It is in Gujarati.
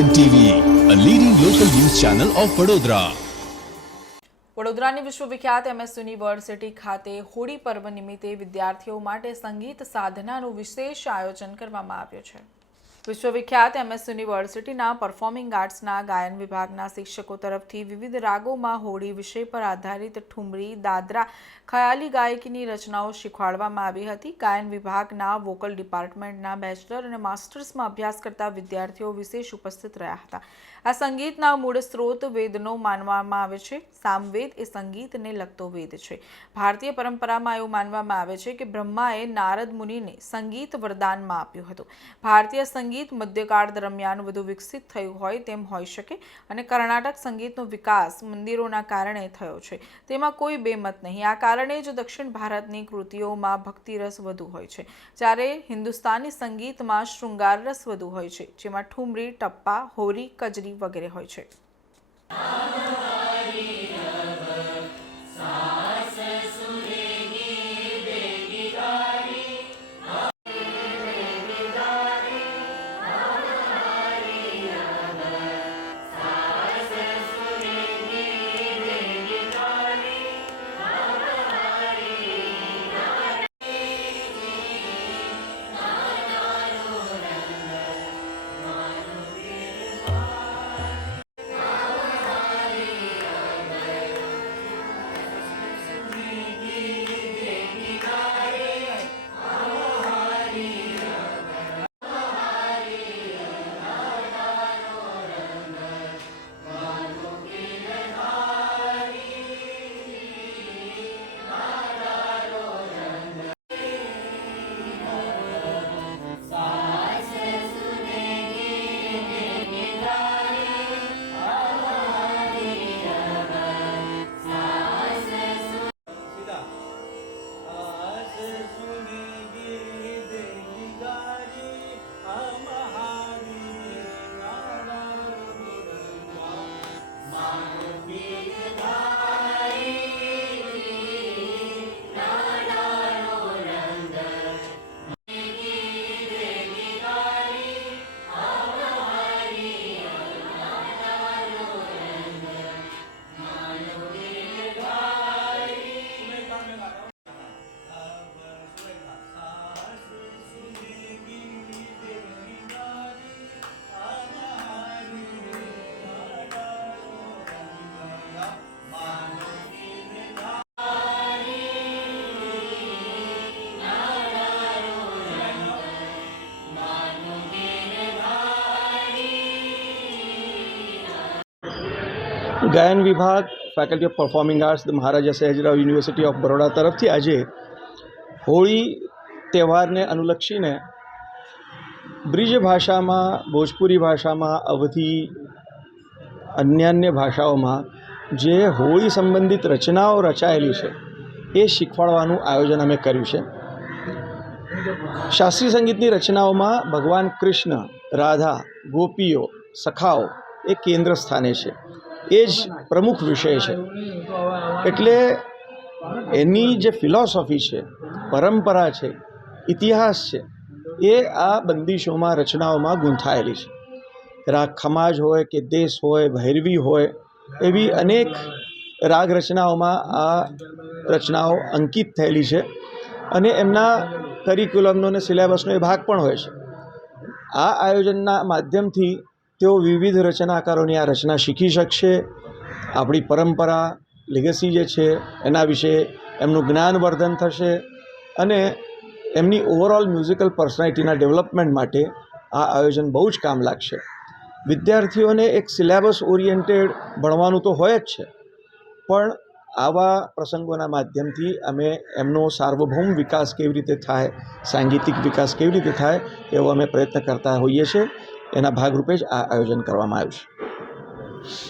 N TV a leading local news channel of Vadodara વડોદરાની વિશ્વવિખ્યાત એમએસ યુનિવર્સિટી ખાતે હોળી પર્વ નિમિત્તે વિદ્યાર્થીઓ માટે સંગીત સાધનાનું વિશેષ આયોજન કરવામાં આવ્યું છે. વિશ્વવિખ્યાત એમએસ યુનિવર્સિટીના પરફોર્મિંગ આર્ટ્સના ગાયન વિભાગના શિક્ષકો તરફથી વિવિધ રાગોમાં હોળી વિષય પર આધારિત ઠુમરી, દાદરા, ખયાલી ગાયકીની રચનાઓ શીખવાડવામાં આવી હતી. ગાયન વિભાગના વોકલ ડિપાર્ટમેન્ટના બેચલર અને માસ્ટર્સમાં અભ્યાસ કરતા વિદ્યાર્થીઓ વિશેષ ઉપસ્થિત રહ્યા હતા. આ સંગીતના મૂળ સ્ત્રોત વેદનો માનવામાં આવે છે. સામવેદ એ સંગીતને લગતો વેદ છે. ભારતીય પરંપરામાં એવું માનવામાં આવે છે કે બ્રહ્માએ નારદ મુનિને સંગીત વરદાનમાં આપ્યું હતું. ભારતીય સંગીત મધ્યકાળ દરમિયાન વધુ વિકસિત થયું હોય તેમ હોઈ શકે અને કર્ણાટક સંગીતનો વિકાસ મંદિરોના કારણે થયો છે. તેમાં કોઈ બેમત નહીં. આ કારણે જ દક્ષિણ ભારતની કૃતિઓમાં ભક્તિરસ વધુ હોય છે. જ્યારે હિન્દુસ્તાની સંગીતમાં શૃંગાર રસ વધુ હોય છે, જેમાં ઠુમરી, ટપ્પા, હોરી, કજરી વગેરે હોય છે. ગાયન વિભાગ faculty of performing arts Maharaja Sayajirao university of Baroda તરફથી આજે હોળી તહેવારને અનુલક્ષીને બ્રિજ ભાષામાં, ભોજપુરી ભાષામાં, અવધી, અન્યાન્ય ભાષાઓમાં જે હોળી સંબંધિત રચનાઓ રચાયેલી છે, એ શીખવાડવાનું આયોજન અમે કર્યું છે. શાસ્ત્રીય સંગીતની રચનાઓમાં ભગવાન કૃષ્ણ, રાધા, ગોપીઓ, સખાઓ એ કેન્દ્ર સ્થાને છે. એ જ પ્રમુખ વિષય છે. એટલે એની જે ફિલોસોફી છે, પરંપરા છે, ઇતિહાસ છે, એ આ બંદીશોમાં, રચનાઓમાં ગૂંથાયેલી છે. રાગ ખમાજ હોય કે દેશ હોય, ભૈરવી હોય, એવી અનેક રાગ રચનાઓમાં આ રચનાઓ અંકિત થયેલી છે અને એમના કરિક્યુલમનો અને સિલેબસનો એ ભાગ પણ હોય છે. આ આયોજનના માધ્યમથી તેઓ વિવિધ રચનાકારોની આ રચના શીખી શકશે. આપણી પરંપરા લેગસી જે છે, એના વિશે એમનું જ્ઞાનવર્ધન થશે અને એમની ઓવરઓલ મ્યુઝિકલ પર્સનાલિટીના ડેવલપમેન્ટ માટે આ આયોજન બહુ જ કામ લાગશે. વિદ્યાર્થીઓને એક સિલેબસ ઓરિએન્ટેડ ભણવાનું તો હોય જ છે, પણ આવા પ્રસંગોના માધ્યમથી અમે એમનો સાર્વભૌમ વિકાસ કેવી રીતે થાય, સાંગીતિક વિકાસ કેવી રીતે થાય, એવો અમે પ્રયત્ન કરતા હોઈએ છીએ. એના ભાગરૂપે જ આ આયોજન કરવામાં આવ્યું છે.